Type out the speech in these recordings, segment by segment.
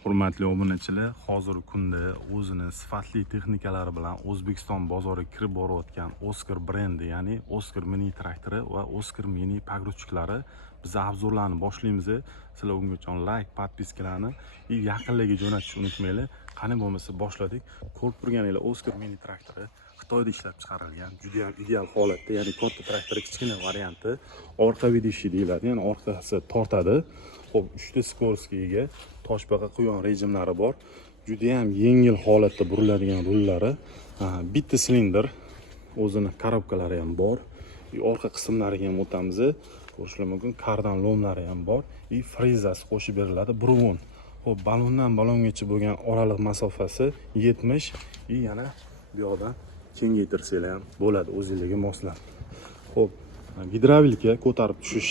Hurmatli obunachilar, hozirgi kunda o'zini sifatli texnikalari bilan O'zbekiston bozoriga kirib borayotgan Oscar brendi, ya'ni Oscar mini traktori va Oscar mini pogruchkalari biz obzorlarni boshlaymiz. Sizlar ungacha like, podpiskalarni yaqinlarga jo'natishni unutmanglar. Qani bo'lmasa boshladik. Ko'rib turganinglar Oscar mini traktori Xitoyda ishlab chiqarilgan, juda ham ideal holatda, ya'ni katta traktor kichkina varianti, orqa vidishi deyiladi, ya'ni orqasi tortadi. Xo'p, 3 ta skoroskiga ega, toshbaqa quyon rejimlari bor. Juda ham yengil holatda buriladigan rullari, bitta silindr, o'zini korobkalari ham bor. Orqa qismlariga ham o'tamiz. Ko'rishlar mumkin, kardan lomlari ham bor. Frezasi qo'shib beriladi, burun. Xo'p, balondan balongacha bo'lgan oraliq masofasi 70, yana bu yoqdan kengaytirsanglar ham bo'ladi, o'zingizga moslab. Xo'p, gidravlika, ko'tarib tushish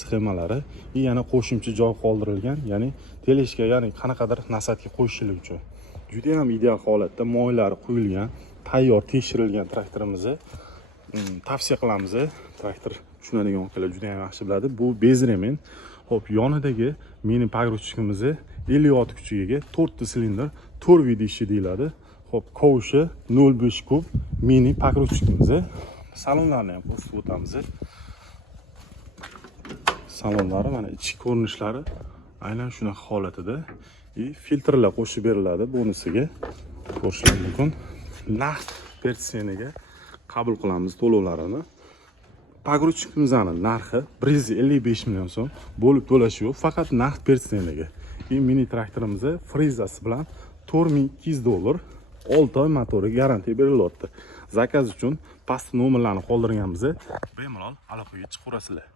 sxemalari, yana qo'shimcha joy qoldirilgan, ya'ni teleshga, ya'ni qanaqadir nasatga qo'yishlik uchun. Juda ham ideal holatda moylari quyilgan, tayyor tekshirilgan traktorimizni tavsiya qilamiz. Traktor tushunadigan akalar juda ham yaxshi biladi. Bu bezremen. Xo'p, yonidagi mini pogruchkamiz 56 kuchiga ega, 4 ta silindr, 4 vidishi deyiladi. Xo'p, kovushi 0.5 kub mini pogruchkamiz. Salonlarni ham ko'rsatib o'tamiz. Salonlari mana ichki ko'rinishlari aynan shunaqa holatida. Filtrlar qo'shib beriladi bonusiga. Ko'rishlar mumkin. Naqd persiyaniga qabul qilamiz to'lovlarini. Pogruchkamizning narxi 155 million so'm, bo'lib to'lashi yo'q, faqat naqd persiyaniga. Mini traktorimiz frezasi bilan $4200, 6 oy motoriga garantiya berilyapti. Zakaz uchun pastki nomerlarni qoldirganmiz. Bemalol aloqaga chiqaverasizlar.